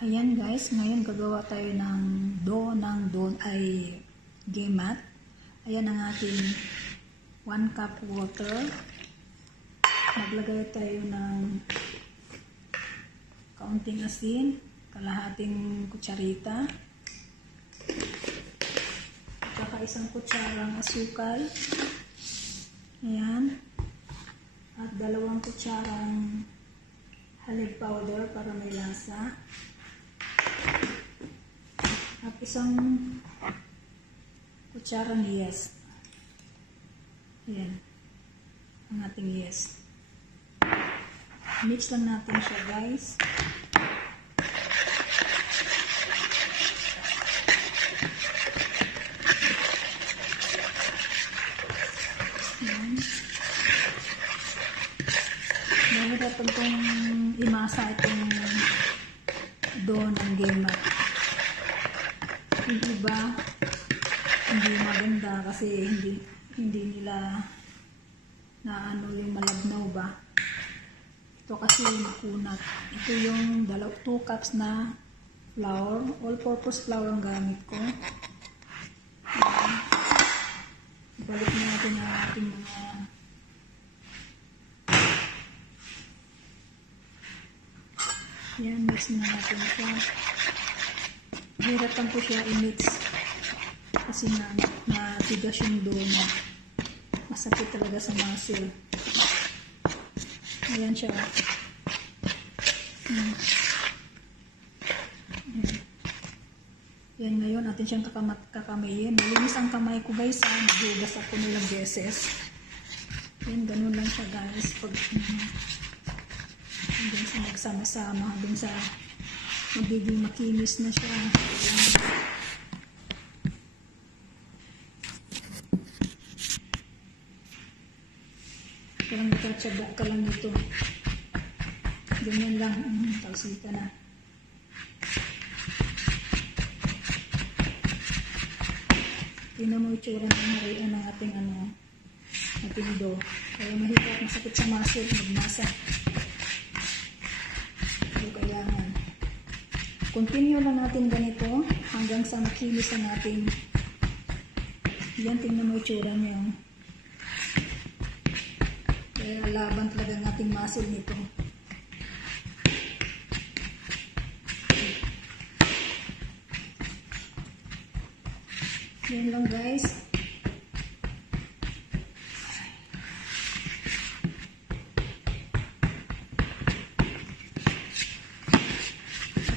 Ayan guys, ngayon gagawa tayo ng dough ng gemat. Ayan ang ating 1 cup water. Maglagay tayo ng kaunting asin, kalahating kutsarita, saka isang kutsarang asukal. Ayan. At 2 kutsarang halib powder para may lasa. At isang kutsarang yes. Ayan. Ang ating yes. Mix lang natin siya guys. Ayan. Mahirapan itong imasa itong dough ng gemat. Yung iba hindi maganda kasi hindi nila na yung malabnaw ba. Ito kasi makunat. Ito yung 2 cups na flour, all-purpose flour ang gamit ko. Balik natin ang ating mga yan, mix na natin ito. Hirapan ko siya i-mix kasi matigas yung dough na masakit talaga sa muscle. Ayan siya. Ayan, ngayon natin siyang kakamayin. Malinis ang kamay ko guys. Naghugas ako nilang beses. Ayan, ganun lang siya guys. Pag hanggang sa nagsama-sama, hanggang sa magiging makinis na siya. Parang nakatsaga ka lang ito. Ganyan lang. Talsika na. Tingnan mo itsura ng harian ng ating ating dough. Kaya mahirap, masakit sa muscle, magmasa. Kailangan continue lang natin ganito hanggang sa makinis ang ating yan, tingnan mo itsura niya. Kaya laban talaga ang ating muscle nito. Yan lang guys.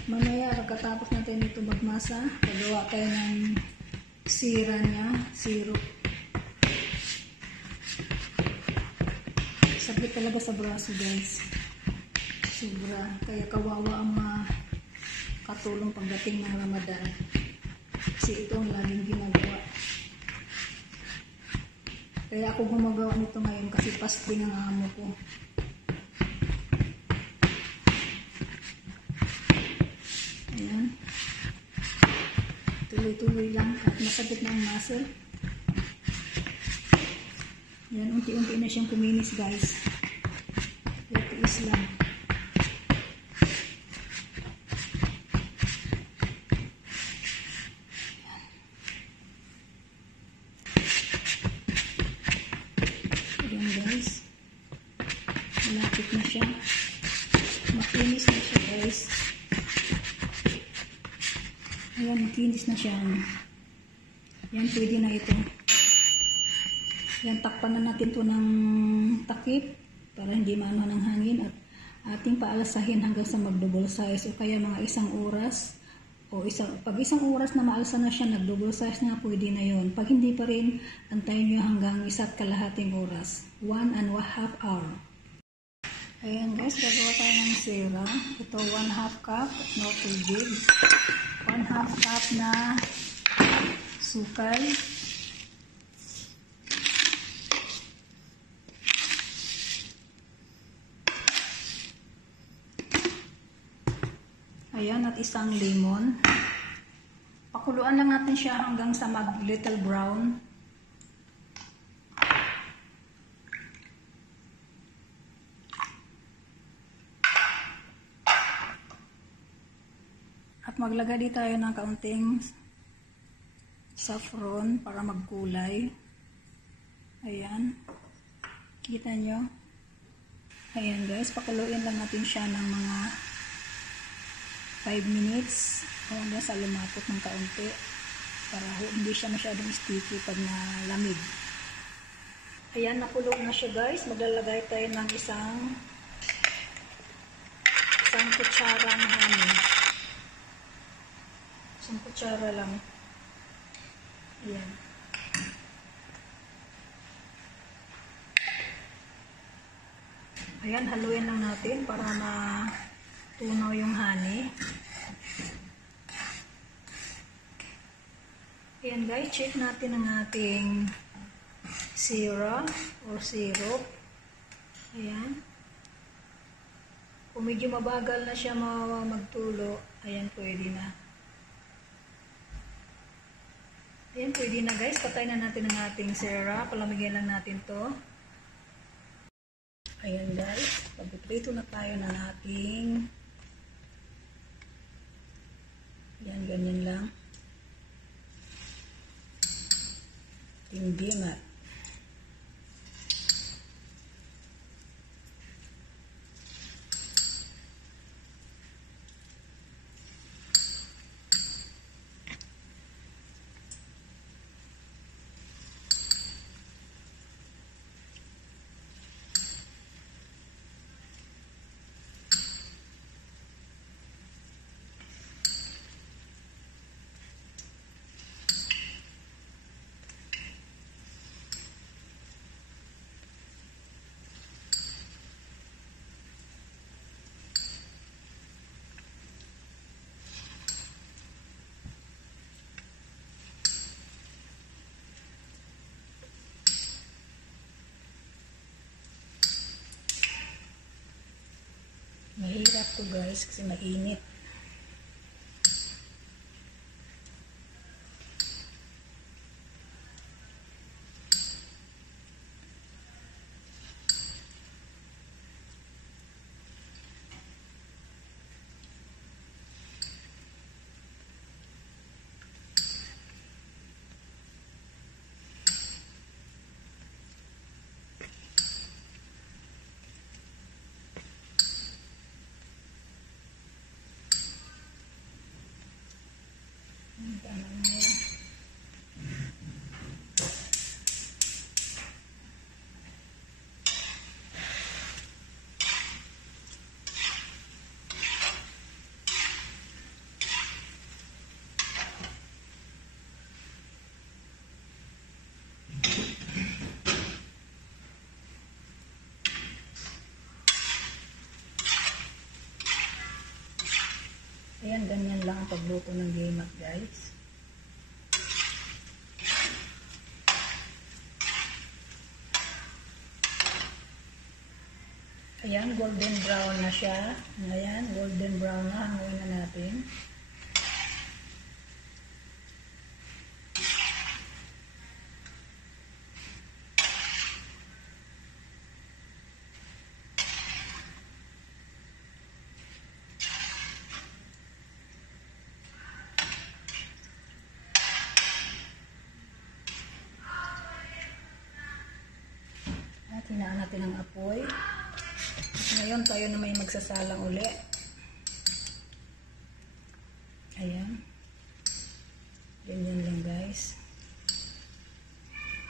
Mamaya, pagkatapos natin ito magmasa, pagawa tayo ng sira niya, syrup. Sakit talaga sa braso guys. Sobra. Kaya kawawa ang katulong pagdating ng Ramadan. Kasi ito ang laging ginagawa. Kaya ako gumagawa nito ngayon kasi fasting ang amo ko. Ayan. Tuloy-tuloy lang at masakit na ang muscle. Yan, unti-unti na siyang kuminis guys. Tiis lang. Ayan guys. Malapit na siya. Makinis na siya guys. Ayan, makinis na siya. Yan, pwede na ito. Yan, takpan na natin ito ng takip para hindi maano ng hangin at ating paalasahin hanggang sa mag-double size o kaya mga 1 oras o pag 1 oras na maalsa na siya, nag-double size na, pwede na yon. Pag hindi pa rin, antayin nyo hanggang 1.5 oras. 1.5 hour. Ayan guys, gagawa tayo ng sira. Ito 1/2 cup, no tubig. 1/2 cup na sukal. Ayan, at 1 lemon. Pakuluan lang natin siya hanggang sa mag-little brown. At maglagay din tayo ng kaunting saffron para magkulay. Ayan. Kita nyo? Ayan guys, pakuluin lang natin siya ng mga 5 minutes hanggang sa lumapot ng kaunti para hindi siya masyadong sticky pag nalamig. Ayan, nakulo na siya guys. Maglalagay tayo ng isang kutsarang honey. Isang kutsara lang. Ayan. Ayan, haluin lang natin para matunaw yung honey. Ayan guys, check natin ang ating syrup or syrup. Ayan. Kung medyo mabagal na siya magtulo, ayan, pwede na. Ayan, pwede na guys. Patay na natin ang ating syrup. Palamigyan lang natin to. Ayan guys. Pagpiprito na tayo ng ating. Ayan, ganyan lang. Tindimat. Mahirap to guys kasi mainit. Ayan, ganyan lang ang pagluto ng gemat guys. Ayan, golden brown na siya. Ayan, golden brown na. Hanguin na natin. At hinaan natin ang apoy. Ngayon tayo na may magsasalang uli. Ayan. Ganyan lang guys.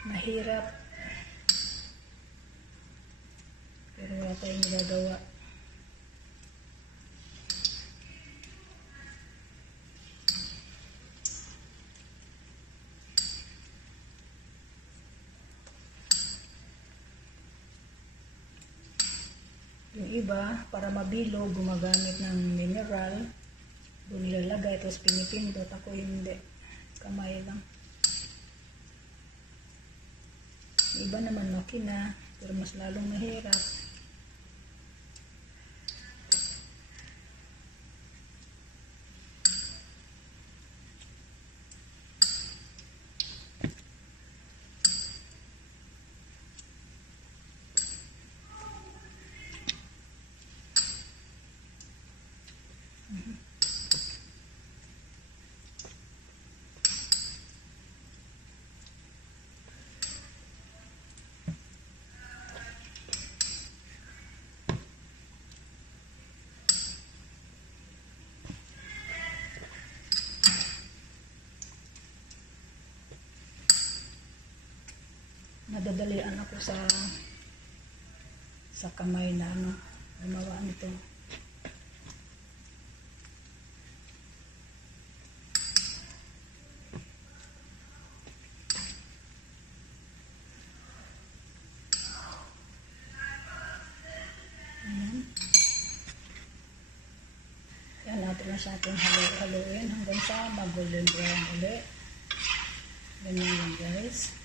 Mahirap. Pero wala tayong magagawa. Yung iba, para mabilog, gumagamit ng mineral. Doon nilalagay, tapos pinipindot. Ako hindi. Kamay lang. Yung iba naman makina, pero mas lalong mahirap. nadadalian ako sa kamay na gumawa nito. Yan, natin na siya ating haluin hanggang sa mag-golden brown ulit. Ganyan yan guys.